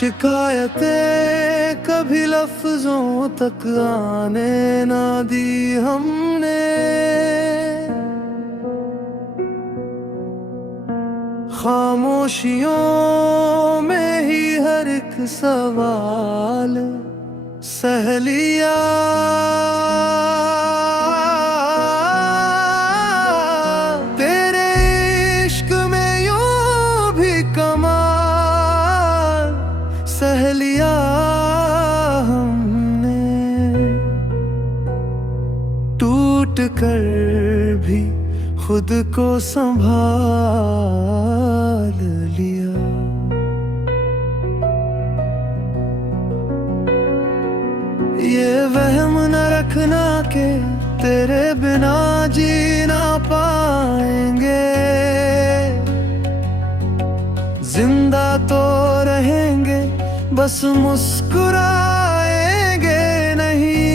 शिकायतें कभी लफ्जों तक आने ना दी हमने। खामोशियों में ही हर एक सवाल सह लिया। तेरे इश्क में यूं भी कमाल सह लिया हमने। टूट कर भी खुद को संभाल लिया। ये वहम न रखना के तेरे बिना जी ना पाएंगे। जिंदा तो रहेंगे बस मुस्कुराएंगे नहीं।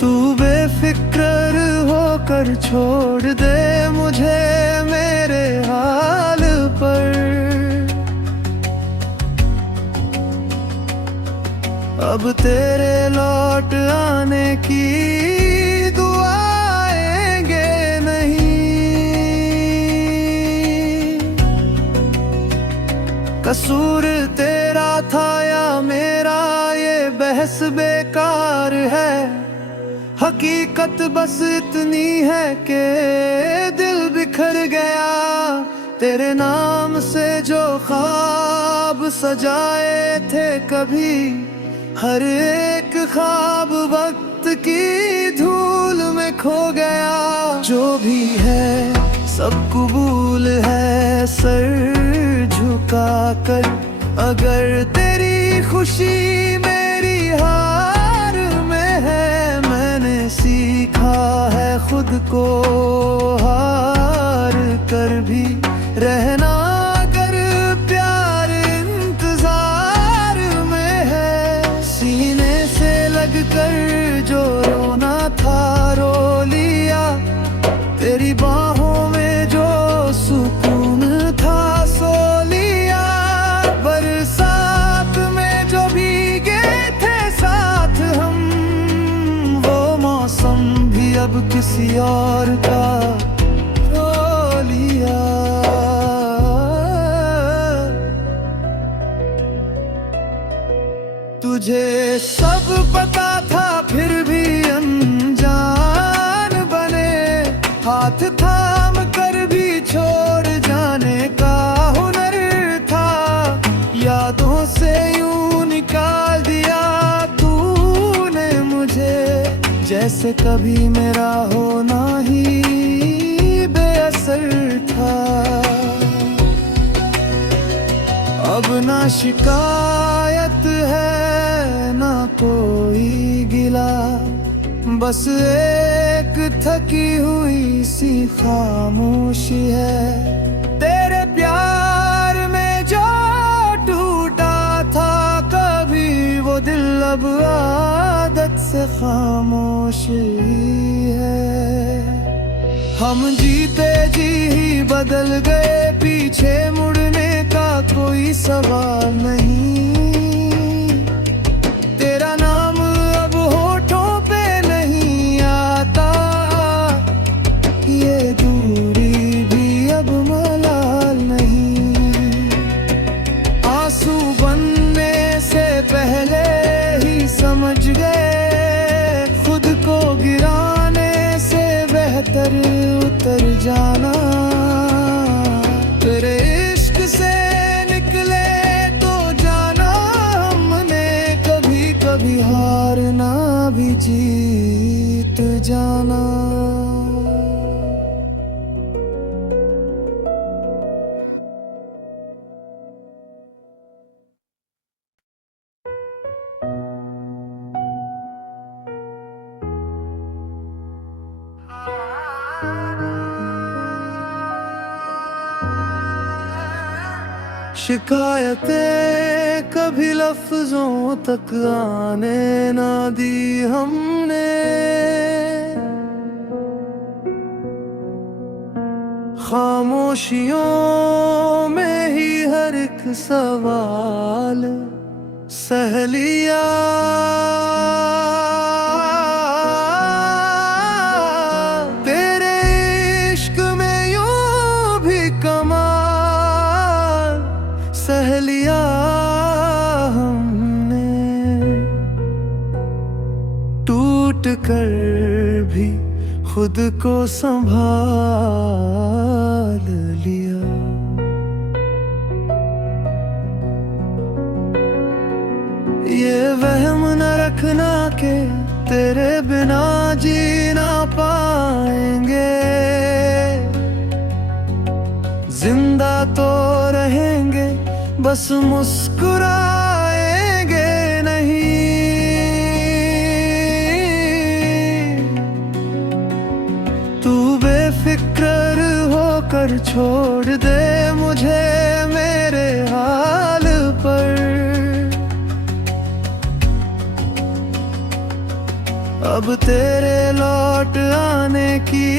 तू बेफिक्र होकर छोड़ दे मुझे मेरे हाल पर। अब तेरे लौट आने की दुआएंगे नहीं। कसूर तेरा था या मेरा ये बहस बेकार है। हकीकत बस इतनी है कि दिल बिखर गया। तेरे नाम से जो ख्वाब सजाए थे कभी, हर एक ख्वाब वक्त की धूल में खो गया। जो भी है सब कबूल है सर झुका कर। अगर तेरी खुशी मेरी हार में है, मैंने सीखा है खुद को हार कर भी रहना। अगर प्यार इंतजार में है, सीने से लग कर जो रोना था रो लिया। तेरी बाहों में जो सुकून था सो लिया। बरसात में जो भीगे थे साथ हम, वो मौसम भी अब किसी और का हो लिया। तुझे सब पता था फिर भी अनजान बने। हाथ थाम कर भी छोड़ जाने का हुनर था। यादों से यूं निकाल दिया तूने मुझे, जैसे कभी मेरा होना ही बेअसर था। अब ना शिकायत है ना कोई गिला, बस एक थकी हुई सी खामोशी है। तेरे प्यार में जो टूटा था कभी, वो दिल अब आदत से खामोश ही है। हम जीते जी ही बदल गए, पीछे मुड़ने का कोई सवाल नहीं। तेरा नाम अब होठों पे नहीं आता, ये दूरी भी अब मलाल नहीं। आंसू बनने से पहले ही समझ गए, खुद को गिराने से बेहतर उतर जाना। तेरे इश्क से निकले तो जाना हमने, कभी कभी हारना भी जीत जाना। शिकायतें कभी लफ्जों तक आने ना दी हमने। खामोशियों में ही हर एक सवाल सह लिया। तेरे इश्क में यूं भी कमाल सह लिया हमने, टूट कर भी खुद को संभाल लिया। ये वहम न रखना के तेरे बिना जी ना पाएंगे, जिंदा तो रहेंगे बस मुस्कुराएंगे नहीं। तू बेफिक्र होकर छोड़ दे मुझे मेरे हाल पर, अब तेरे लौट आने की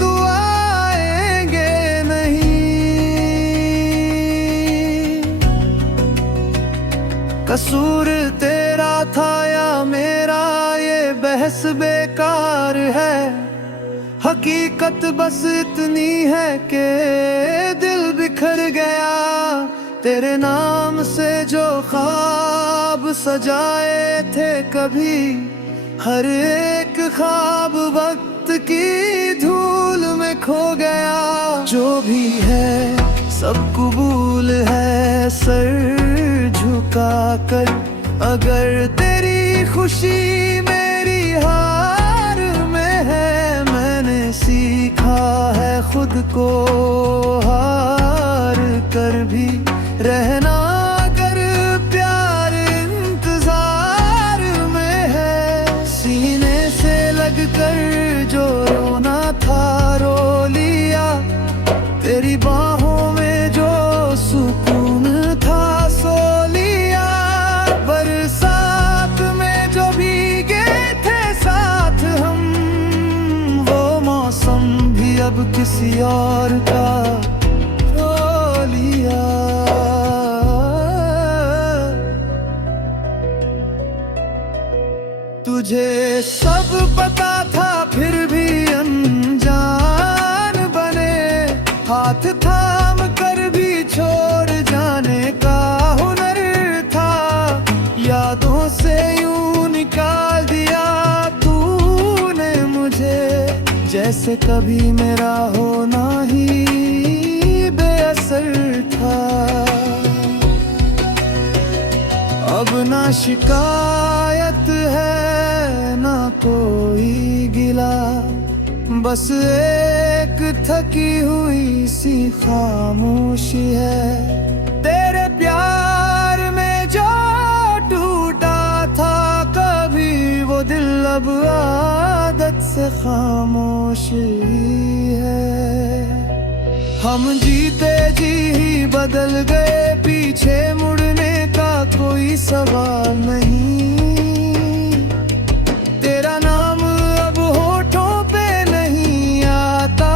दुआएंगे नहीं। कसूर तेरा था या मेरा ये बहस बेकार है, हकीकत बस इतनी है कि दिल बिखर गया। तेरे नाम से जो ख्वाब सजाए थे कभी, हर एक ख्वाब वक्त की धूल में खो गया। जो भी है सब कबूल है सर झुका कर, अगर तेरी खुशी मेरी हार में है। मैंने सीखा है खुद को हार कर भी रहना, अगर प्यार इंतजार में है। सीने से लग कर जो रोना था रो लिया, तेरी बाहों में जो सुकून था सो लिया। बरसात में जो भीगे थे साथ हम, वो मौसम भी अब किसी और का हो लिया। तुझे सब पता था फिर भी अनजान बने, हाथ थाम कर भी छोड़ जाने का हुनर था। यादों से यूं निकाल दिया तूने मुझे, जैसे कभी मेरा होना ही बेअसर था। अब ना शिकायत है ना कोई गिला, बस एक थकी हुई सी खामोशी है। तेरे प्यार में जो टूटा था कभी वो दिल, अब आदत से खामोश ही है। हम जीते जी ही बदल गए, पीछे मुड़ने का कोई सवाल नहीं। तेरा नाम अब होठों पे नहीं आता,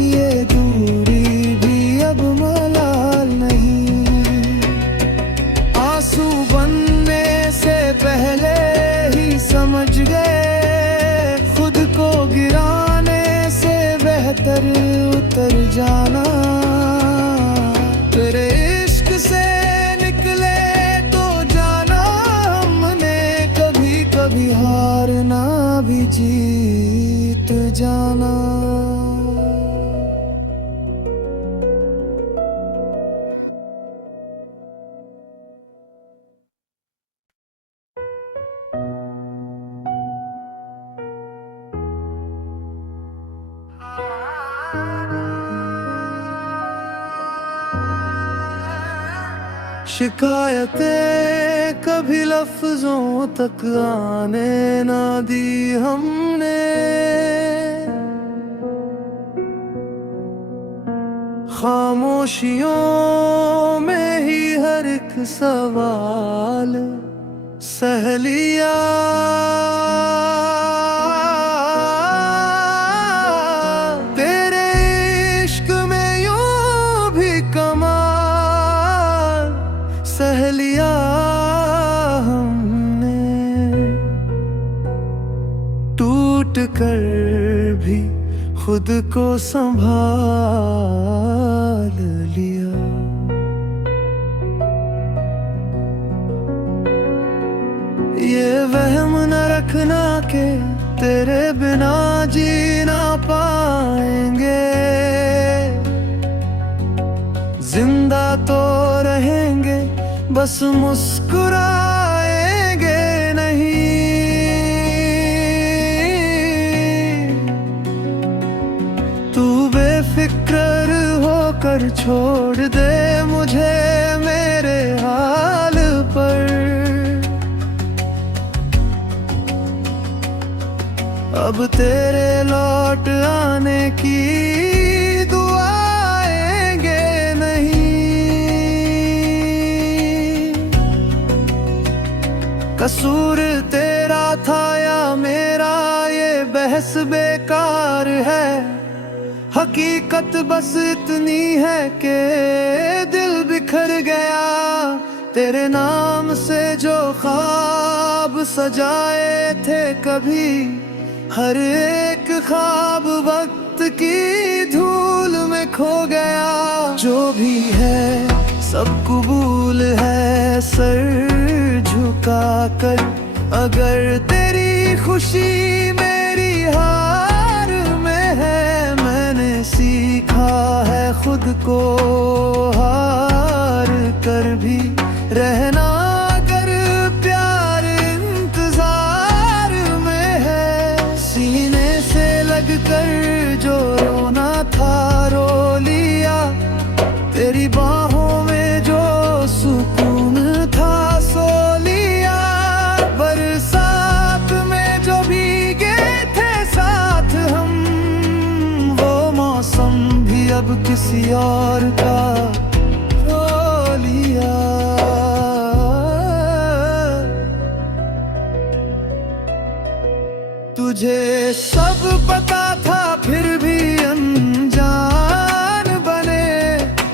ये दूरी भी अब मलाल नहीं। आंसू बनने से पहले ही समझ गए, खुद को गिराने से बेहतर उतर जाना। तेरे इश्क से निकले तो जाना हमने, कभी कभी हारना भी जीत जाना। शिकायतें कभी लफ्जों तक आने ना दी हमने, खामोशियों में ही हर एक सवाल सह लिया। तेरे कर भी खुद को संभाल लिया। ये वहम न रखना के तेरे बिना जी ना पाएंगे, जिंदा तो रहेंगे बस मुस्कुराएंगे नहीं। तू बेफिक्र होकर छोड़ दे मुझे मेरे हाल पर, अब तेरे लौट आने की दुआएंगे नहीं। कसूर तेरा था या मेरा ये बहस बेकार है, हकीकत बस इतनी है कि दिल बिखर गया। तेरे नाम से जो ख्वाब सजाए थे कभी, हर एक ख्वाब वक्त की धूल में खो गया। जो भी है सब कबूल है सर झुका कर, अगर तेरी खुशी मेरी हार में है। मैंने सीखा है खुद को हार कर भी रहना, अगर प्यार इंतजार में है। सीने से लग कर जो रोना था रो लिया, तेरी बाहों में जो सुकून था सो लिया। बरसात में जो भीगे थे साथ हम, वो मौसम भी अब किसी और का हो लिया। तुझे सब पता था फिर भी अनजान बने,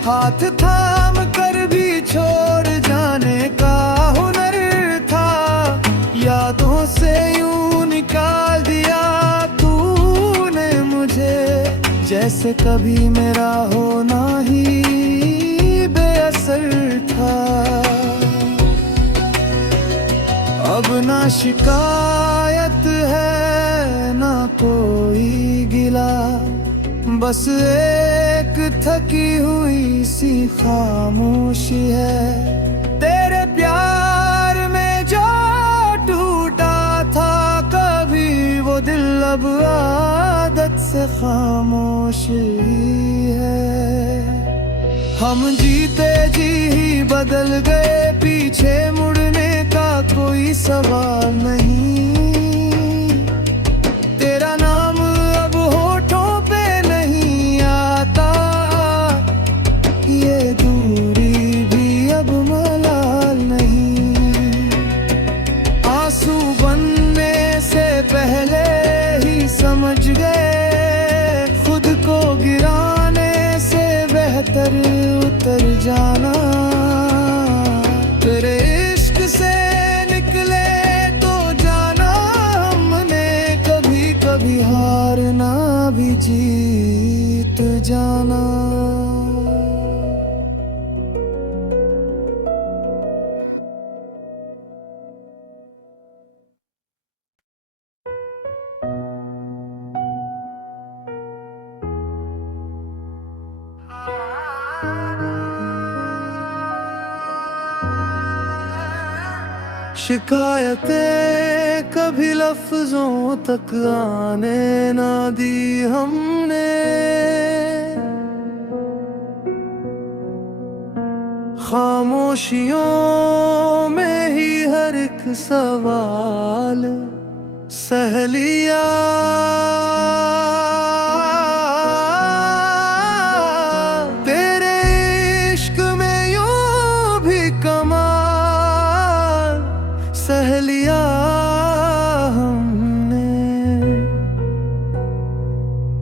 हाथ थाम कर भी छोड़ जाने का हुनर था। यादों से यूं निकाल दिया तूने मुझे, जैसे कभी मेरा होना ही बेअसर था। अब ना शिकायत है ना कोई गिला, बस एक थकी हुई सी खामोशी है। तेरे प्यार में जो टूटा था कभी वो दिल, अब आदत से खामोश ही है। हम जीते जी ही बदल गए, पीछे मुड़ने का कोई सवाल नहीं। तेरा नाम अब होठों पे नहीं आता, ये दूरी भी अब मलाल नहीं। आंसू बनने से पहले ही समझ गए, खुद को गिराने से बेहतर उतर जाना। तेरे इश्क से निकले तो जाना हमने, कभी कभी हारना भी जीत जाना। शिकायतें कभी लफ्जों तक आने ना दी हमने, खामोशियों में ही हर एक सवाल सह लिया। तेरे इश्क में यूं भी कमाल सह लिया हमने,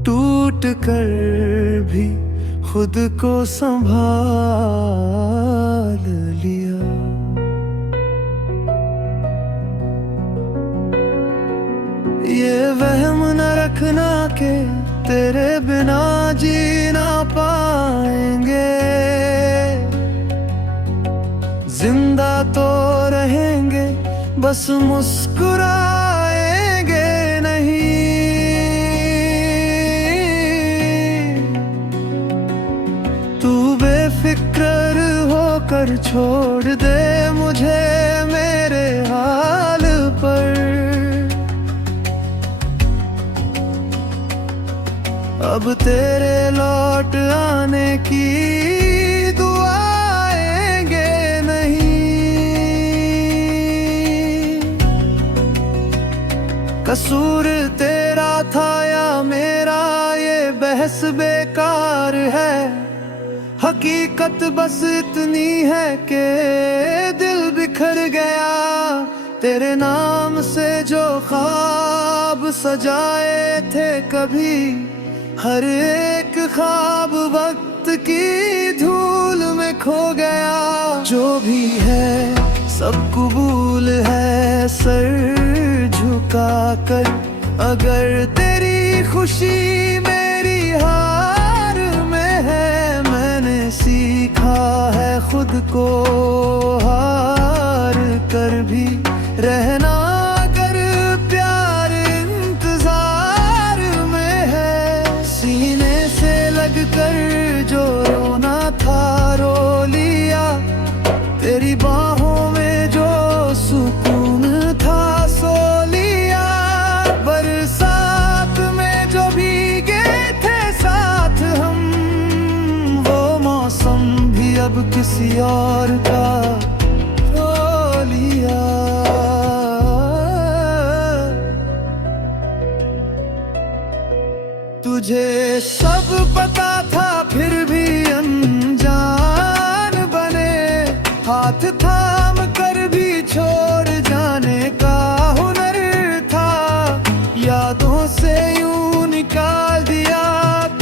टूट कर भी खुद को संभाल लिया। ये वहम न रखना के तेरे बिना जी ना पाएंगे। जिंदा तो रहेंगे बस मुस्कुराएंगे नहीं। तू बेफिक्र होकर छोड़ दे मुझे मेरे हाल पर। अब तेरे लौट आने की दुआएंगे नहीं। कसूर तेरा था या मेरा ये बहस बेकार है। हकीकत बस इतनी है कि दिल बिखर गया। तेरे नाम से जो ख्वाब सजाए थे कभी, हर एक ख्वाब वक्त की धूल में खो गया। जो भी है सब कबूल है सर झुका कर। अगर तेरी खुशी मेरी हार में है, मैंने सीखा है खुद को हार कर भी रहना। अगर प्यार इंतजार में है, सीने से लग कर जो रोना था रो लिया। तेरी बाहों में जो सुकून था सो लिया। बरसात में जो भीगे थे साथ हम, वो मौसम भी अब किसी और का हो लिया। तुझे सब पता था फिर भी अनजान बने। हाथ थाम कर भी छोड़ जाने का हुनर था। यादों से यूं निकाल दिया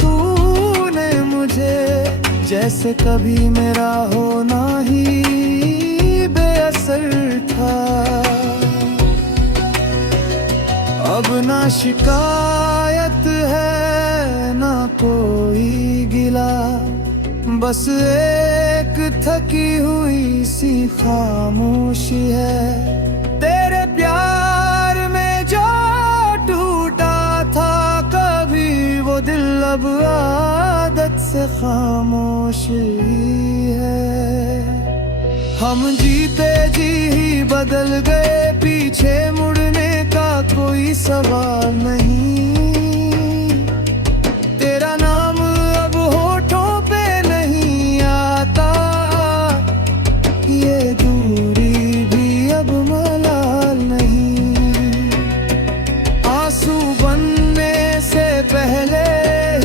तूने मुझे, जैसे कभी मेरा होना ही बेअसर था। अब ना शिकायत है ना कोई गिला, बस एक थकी हुई सी खामोशी है। तेरे प्यार में जो टूटा था कभी, वो दिल अब आदत से खामोश ही है। हम जीते जी ही बदल गए, पीछे मुड़ने का कोई सवाल नहीं। तेरा नाम अब होठों पे नहीं आता, ये दूरी भी अब मलाल नहीं। आंसू बनने से पहले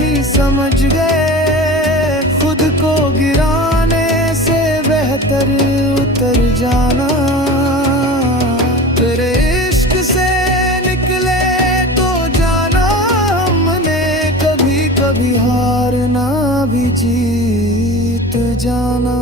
ही समझ गए, खुद को गिराने से बेहतर उतर जाना। तेरे इश्क से निकले तो जाना हमने, कभी कभी हारना भी जीत जाना।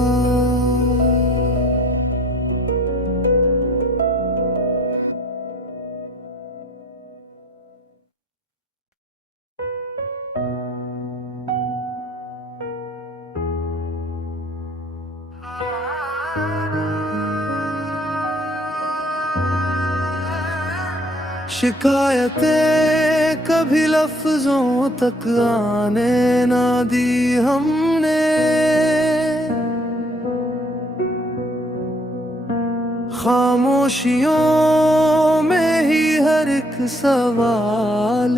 शिकायतें कभी लफ्जों तक आने ना दी हमने। खामोशियों में ही हर एक सवाल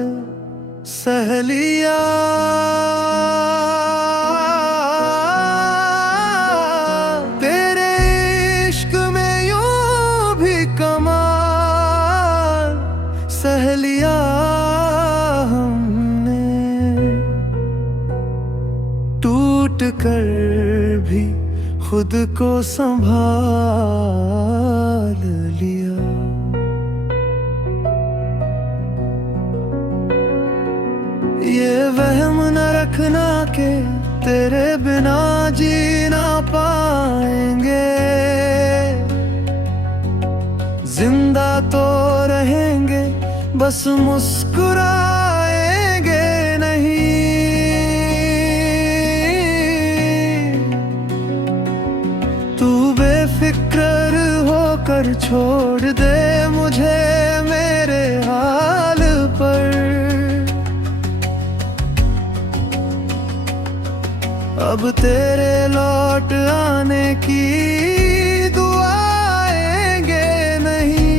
सह लिया। तेरे इश्क में यूं भी कमाल सह लिया हमने। टूट कर भी खुद को संभाल लिया। ये वहम न रखना के तेरे बिना जी ना पाएंगे। जिंदा तो रहेंगे बस मुस्कुराएंगे कर छोड़ दे मुझे मेरे हाल पर। अब तेरे लौट आने की दुआएंगे नहीं।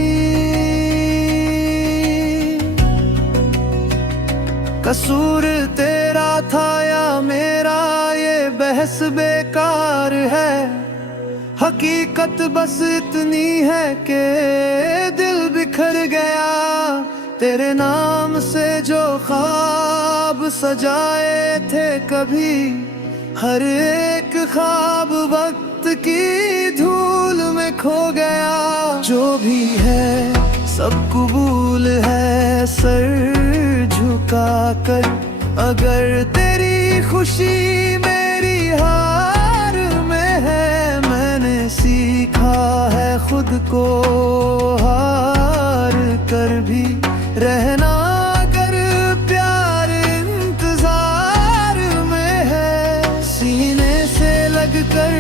कसूर तेरा था या मेरा, ये बहस बेकार है। हकीकत बस इतनी है कि दिल बिखर गया। तेरे नाम से जो ख्वाब सजाए थे कभी, हर एक ख्वाब वक्त की धूल में खो गया। जो भी है सब कबूल है सर झुका कर। अगर तेरी खुशी मेरी हार में है, मैंने सीखा है खुद को हार कर भी रहना। अगर प्यार इंतजार में है, सीने से लग कर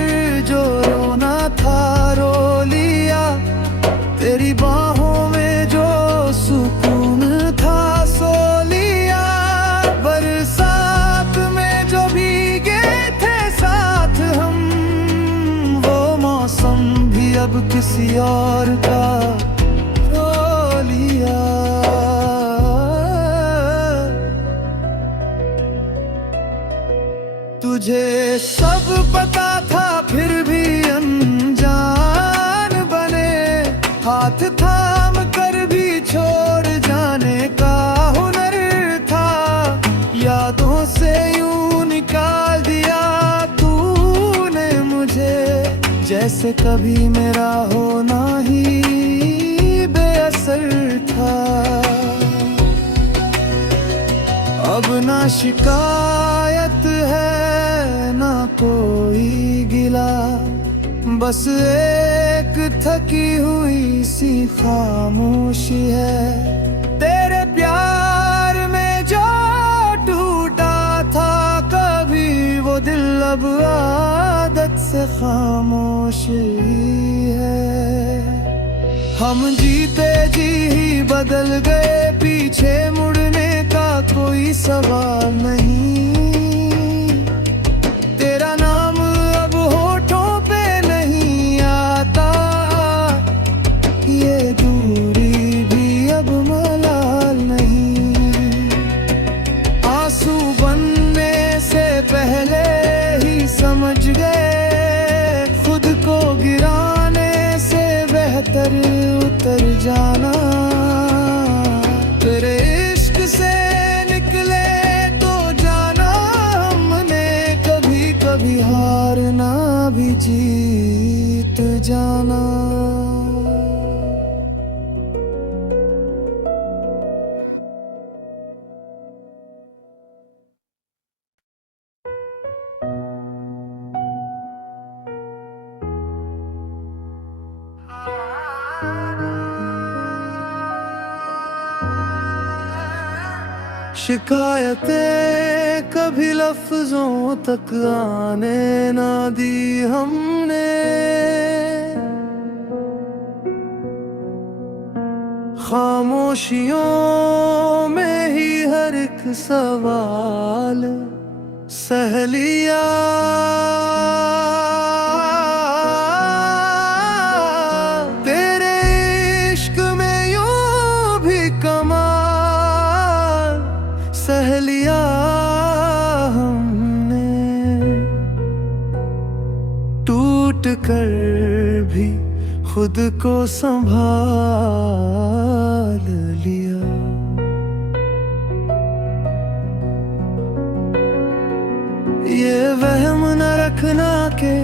जो रोना था रो लिया। तेरी बाहों में जो सुकून था सो लिया। बरसात में जो भीगे थे साथ हम, वो मौसम भी अब किसी और का हो लिया। तुझे सब पता था फिर भी अनजान बने। हाथ थाम कर भी छोड़ जाने का हुनर था। यादों से यूं निकाल दिया तूने मुझे, जैसे कभी मेरा होना ही बेअसर था। अब ना शिकायत है ना कोई गिला, बस एक थकी हुई सी खामोशी है। तेरे प्यार में जो टूटा था कभी, वो दिल अब आदत से खामोश ही है। हम जीते जी ही बदल गए, पीछे मुड़ने का कोई सवाल नहीं। तेरा नाम अब होठों पे नहीं आता, ये दूरी भी अब मलाल नहीं। आंसू बनने से पहले ही समझ गए, खुद को गिराने से बेहतर उतर जाना। तेरे इश्क से निकले तो जाना हमने, कभी कभी हारना भी जीत जाना। शिकायतें कभी लफ्जों तक आने ना दी हमने। खामोशियों में ही हर एक सवाल सह लिया। तेरे इश्क में यूं भी कमाल सह लिया हमने। टूट कर भी खुद को संभाल लिया। ये वहम न रखना के